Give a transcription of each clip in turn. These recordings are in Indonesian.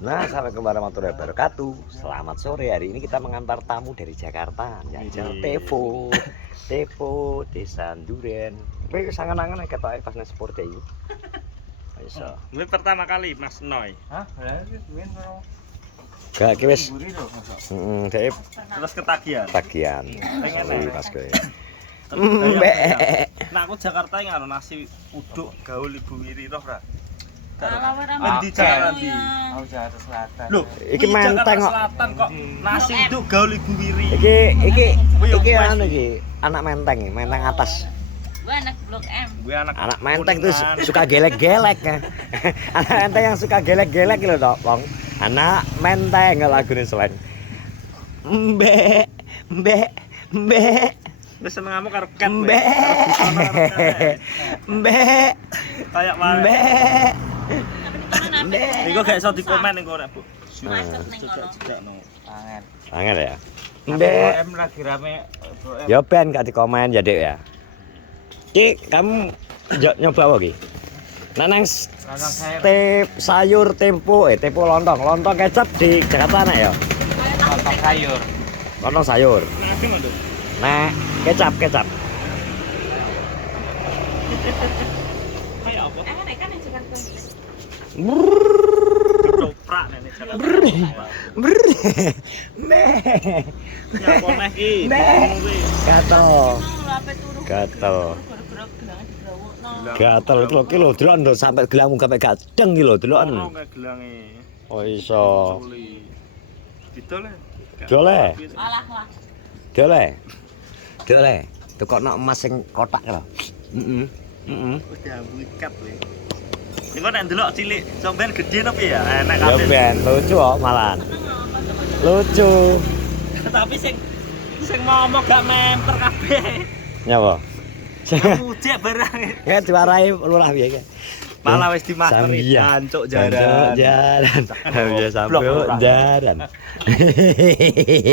Nah, assalamualaikum warahmatullahi wabarakatuh. Selamat sore. Hari ini kita mengantar tamu dari Jakarta. Njajal Tepo, Tepo Desa Duren. Kowe sangen-angen ketoke pas nang sport iki. Iso. Ini pertama kali Mas Noy. Hah? Lah iki duwen karo Gak ki wis. guri lho, masa. Dhek Terus ketagihan. tagihan. Pengen Mas kowe. Mbek. Nah aku Jakarta yang nasi uduk gaul Ibu Wiri roh ra. Di jalan di. Aku Jakarta Selatan. Loh, Iki menteng kok. Selatan kok nasi uduk gaul Ibu Wiri. Iki anu iki, anak menteng, menteng atas. Gue anak Blok M. Gue anak Menteng tuh suka gelek-gelek ya. Anak menteng yang suka gelek-gelek lho tok, Bang. Anak menteng lagune selain. Mbek, mbek, mbek. wis senengamu karo ket. Mbek. Mbek. Kayak wae. Mbek. Mbek. Iku gak iso dikomen ning kono, Bu. Macet ning kono. Angel. Angel ya. Mbek. M lagi rame. Ya ben gak dikomen ya, Dik ya. Ki, kamu nyoba apa ki? Nanang sayur tempo lontong kecap di Jakarta enak ya? Lontong sayur. Lontong sayur. Nasi ngono. Nah, kecap. Kayak apa? Enak kan yang Jakarta. Ketoprak nek Jakarta. Ya koneh ki. Gatel itu kilo delok nduk sampai gelangmu sampai gadeng ki lho deloken. Ono kayak gelange. Oh iso. Didol e. Dole. Alah lah. Dole. Tukokno emas sing kotak lho. Heeh. Udah wikat le. Iku nek ndelok cilik sampean gedhe to piye ya? Enak Ya kabeh. ben lucu kok malahan. Lucu. Tapi sing ngomong gak memper kabeh. Nyapa? Mujek barang. Ya diwarai lurah piye ki? Malah wis dimasteri jancuk jaran. Jaran. Ya sampe jaran.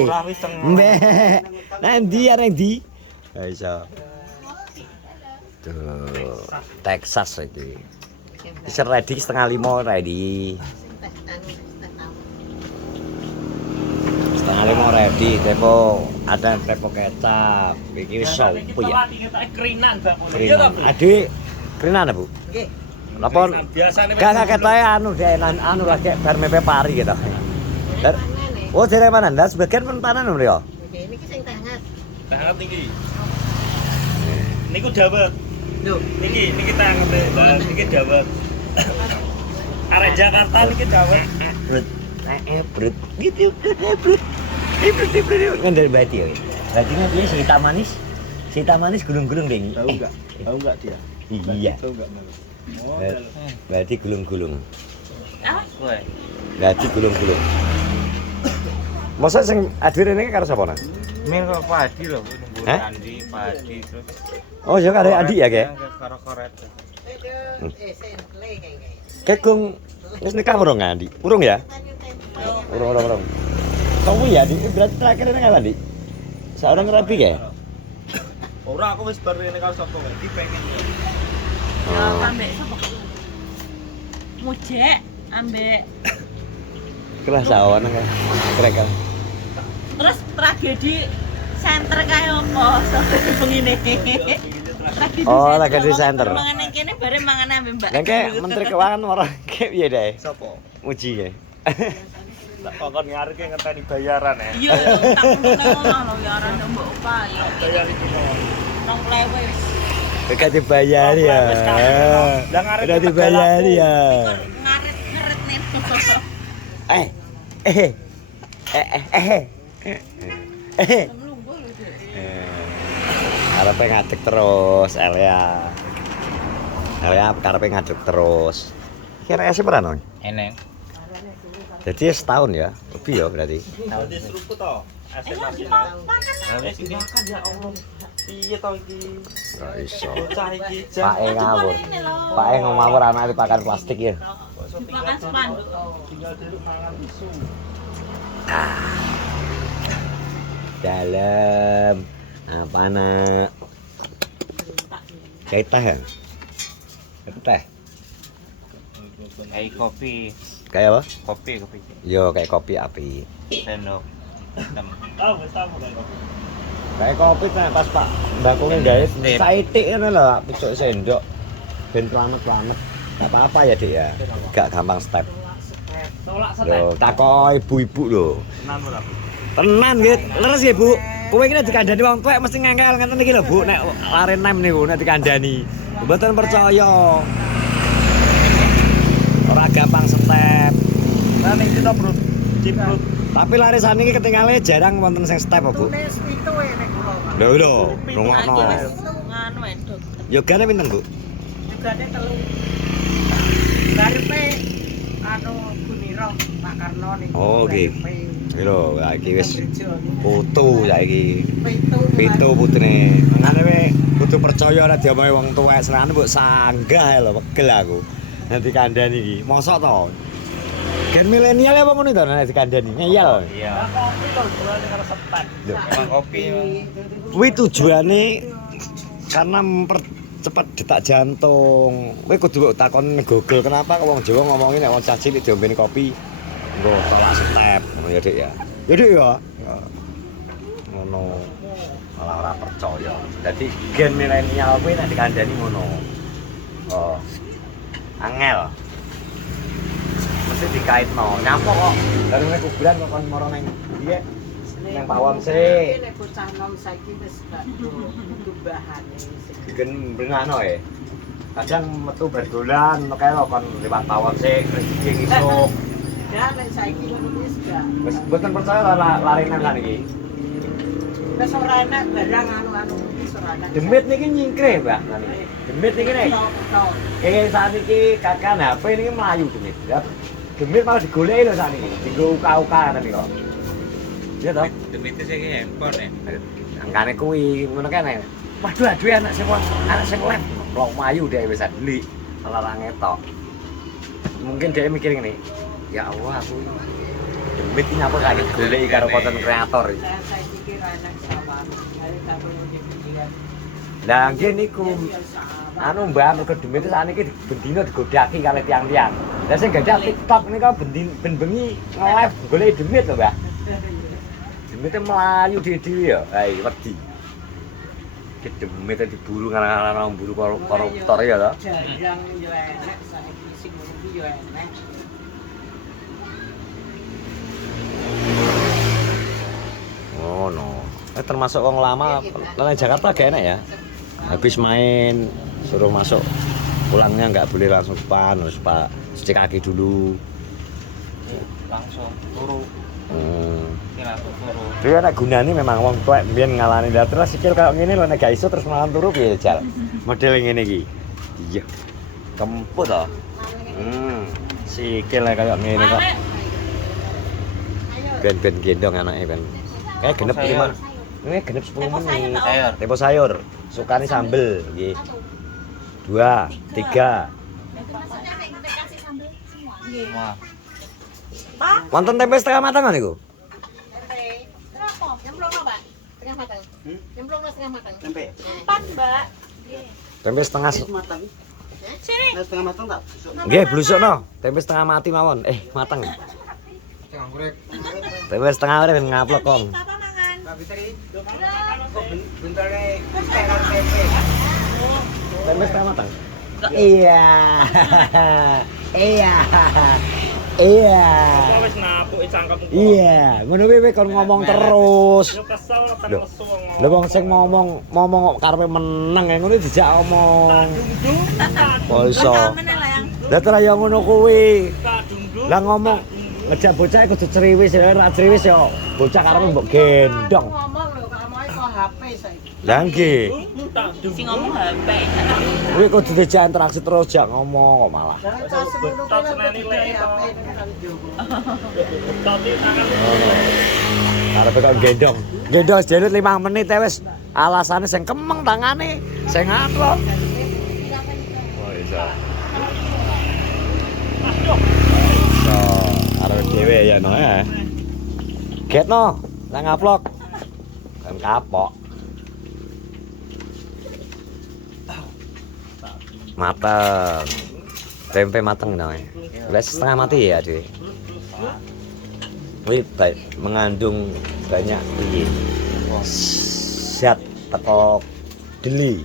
Ora wis teng. Mbek. Nang ndi arek ndi? Ha iso. Tuh, Texas iki. Wis ready 4:30 ready. 4:30 ready, Tepo. Ada tepo kecap. Iki wis sopo ya? Krinan bakul. Adik, krinan Bu? Nggih. Lapor. Biasane Gak ketoke anu deh, anu lagi bar mepe pari gitu. Oh, dari mana? Ndak sebagian pun panen mriko. Ini ki sing tangan. Tangan tinggi. Niku dawet. Lho, niki tangan niki dawet. Arek Jakarta niki dawet. Brut. Brut. Gitu, brut. Brut. Kan dari Bati ya. Batinya dia cerita manis gulung-gulung ding. Tahu enggak dia? Iya. Tahu enggak? Berarti gulung-gulung. Ah, Kowe. Berarti gulung-gulung. Masa sing adir ini karo sapa nang? Men kok padi lho, nunggu Hah? Andi padi terus. Oh, ya karo adik ya, Kek? Karo koret. Kekung wis nikah urung Andi? Urung ya? Urung. Kamu ya, Dik? Berarti terakhir ini kapan, Dik? Seorang rapi ya? Ora aku wis bar rene karo sapa iki pengen. ya ambek sapa? Mujek ambek Kelas awan kan. Keren. terus tragedi center kaya apa? Begini. Oh, tragedi center. Mangan kene bare mangan ambek Mbak. Yang kayak Menteri Keuangan orang kayak piye deh? Sopo? Muji ya. Tak kokon ngarep ki ngenteni bayaran ya. Iya, tak ngono lho ya ora mbok upaya. Bayar iki mau. 20.000 wis. Dekat dibayar ya. Udah dibayar ya. Ngarit-ngarit nih. Karepe ngadeg terus, Elia. Karepe ngadeg terus. Kira sih pernah nong? Eneng. Jadi setahun ya, lebih ya berarti. Tahu di seruput to. Aset nasi. Wis dimakan ya Allah. Piye to iki? Ora iso. Bocah iki Pak ngawur. Pak ngawur anak dipakan plastik ya. Makan spanduk. Tinggal dulu mangan bisu. Dalam apa nak? Kayak teh ya? Kayak teh. Kayak kopi. Kayak apa? Kopi. Yo kayak kopi api. Sendok. Hitam. Tahu wis tahu kayak kopi. Kayak kopi pas Pak mbakune gawe Sip. saitik ngono lho, pucuk sendok. Ben planet-planet. Gak apa-apa ya, Dik ya. Gak gampang step. Tolak Yo, takok ibu-ibu lho. Tenan ora, Bu? Tenan nggih. Leres ya, Bu. Kowe iki nek dikandani wong tuwek mesti ngengkel ngeten iki lho, Bu. Nek lare nem niku nek dikandani. Mboten percaya. Ora gampang step. Nah ning kita Bro. Ciprut. Tapi lare saniki ketinggalan jarang wonten sing step, Bu. Tulis itu nek kula. Lho, rungokno. Nganu wedok. Yogane pinten, Bu? Jugane 3. Garepe anu Guniro Pak Karno niku. Oh, nggih. Iki lho, iki wis Gereja. putu saiki. Pitu. Putrine. Mangane kowe kudu percaya nek diomongi wong tuwek senengane mbok sanggah lho, wegel aku. Nanti kandhani iki. Mosok to? Gen milenial apa ngono to nek dikandhani? Ngeyel. Iya. Kopi to jualane karo setan. Lho, Emang kopi. kuwi tujuane karena mempercepat detak jantung. Kowe kudu takon Google kenapa kok wong Jawa ngomongin nek wong cah cilik diombeni kopi nggo tolak step ngono ya, Dik ya. Ya, Dik ya. Ngono. Malah ora percaya. Dadi gen milenial kuwi nek dikandani ngono. Oh. Angel. Mesti dikaitno. Nyapa kok. Dari nek kuburan kok kon moro nang ndi nang pawon sik. Nek bocah nom saiki wis gak kudu bahane sing. Bikin brengano ya. Kadang metu berdolan kayak lo kon liwat pawon sik, rezeki isuk. Ya nek saiki wis gak. Wis mboten percaya lari nang kan iki. Wis ora enak barang anu-anu wis ora enak. Demit niki nyingkrih, Mbak. Demit niki nek saat iki kakan HP niki mlayu demit. Ya. Demit malah digoleki lho saat iki. Dienggo uka-uka ngoten iki kok. Iya toh? Demi itu sih handphone ya. Angkane kuwi ngono kene. Waduh aduh anak sing lem. Blok mayu dhek wis beli. Malah ngetok. Mungkin dia mikir ngene. Ya Allah aku demit ini apa lagi goleki karo konten kreator iki. Saya saiki ki ra enak sawah. Ayo tak perlu dipikiran. Lah nggih niku anu Mbak mergo demit sakniki bendina digodaki kalih tiang-tiang. Lah sing gadah TikTok niku ben bengi nge-live goleki demit lho, Mbak. Demit melayu dhewe ya. Ha iki wedi. Ki demit diburu karena buru koruptor ya to. Jarang yo enak saiki sing ngono ki yo enak. Oh no. Termasuk wong lama nang Jakarta gak enak ya. Habis main suruh masuk pulangnya nggak boleh langsung depan, harus Pak cuci kaki dulu. Langsung turu. Ini langsung turu. Dia nek gunane memang wong tuwek mbiyen ngalani lah terus sikil kayak ngene lho nek gak iso terus malah turu piye jal. Model ngene iki. Iya. Kemput to. Sikil kayak ngene kok. Ben-ben gendong anake ben. Kayak genep 5. Ini genep 10 menit. Sayur. Tempo sayur. Sukane sambel nggih. 2, 3. Semua. Wonten tempe setengah matang niku? Tempe. Tempe setengah Matang. Nah, setengah matang tak? nggih blusukno. Tempe setengah mati mawon. Mateng. Tempe setengah ora ben ngaplok kong. Tempe setengah matang. Iya. Iya. Iya. Kok wis napuki cangkemmu. Iya, ngono kuwi kon ngomong terus. Yo kesel kan Lho. lesu wong. Lha wong sing ngomong kok karepe meneng ngono dijak omong. Kok iso. Lah terus ya ngono kuwi. Lah ngomong ngejak bocah kudu ceriwis ya, ora ceriwis ya bocah karepe mbok gendong. Ngomong lho, kamoe kok HP saiki. Lah nggih. Sing ngomong HP. Kuwi kudu dijak interaksi terus jak ngomong kok malah. Karepe kok gendong. Gendong jelut 5 menit wis alasane sing kemeng tangane, sing ngaplok. Oh iso. So, arep dhewe ya no ya. Getno, nang ngaplok. Kan kapok. Mateng. Tempe mateng noy. Wis setengah mati ya, Dik. Wih, baik mengandung banyak ini zat teko deli.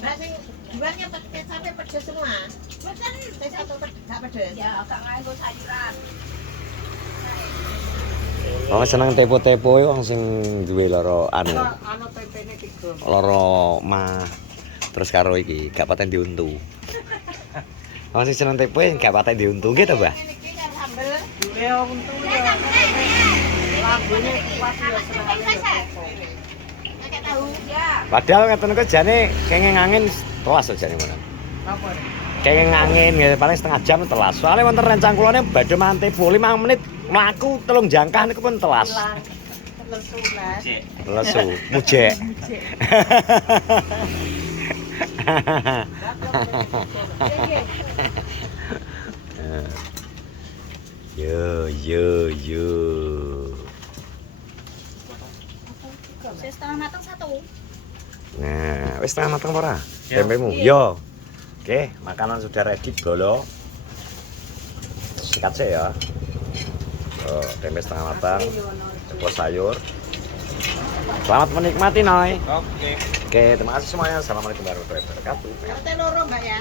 Nah, sing jualnya kecapnya pedes semua. Betul, saya satu enggak pedes. Ya, agak nganggo sayuran. Wong seneng tepo-tepo wong sing duwe lara anu, Anu tempene 3. lara mah terus karo iki gak paten diuntu. Wong sing seneng tepo gak paten diuntu nggih to, Mbah? Iki kan sambel. Ya untung ya. Lambune kuat ya serahane. Pakai tahu ya. Padahal ngeten kok jane kenging angin telas aja jane mana. Apa? Kenging angin ya, paling setengah jam telas. Soalnya wonten rencang kulone badhe mangan tepo 5 menit mlaku 3 jangkah niku pun telas. Lesu lah. Cek. Lesu, mujek. Yo. Saya setengah matang 1. Nah, wis setengah matang apa ora? Ya. Tempemu. Yo. Oke, makanan sudah ready, Bolo. Sikat sih ya. Oh, tempe setengah matang, tempur sayur. Selamat menikmati, Noy. Oke. Oke, terima kasih semuanya. Assalamualaikum warahmatullahi wabarakatuh. Teh loro, Mbak ya.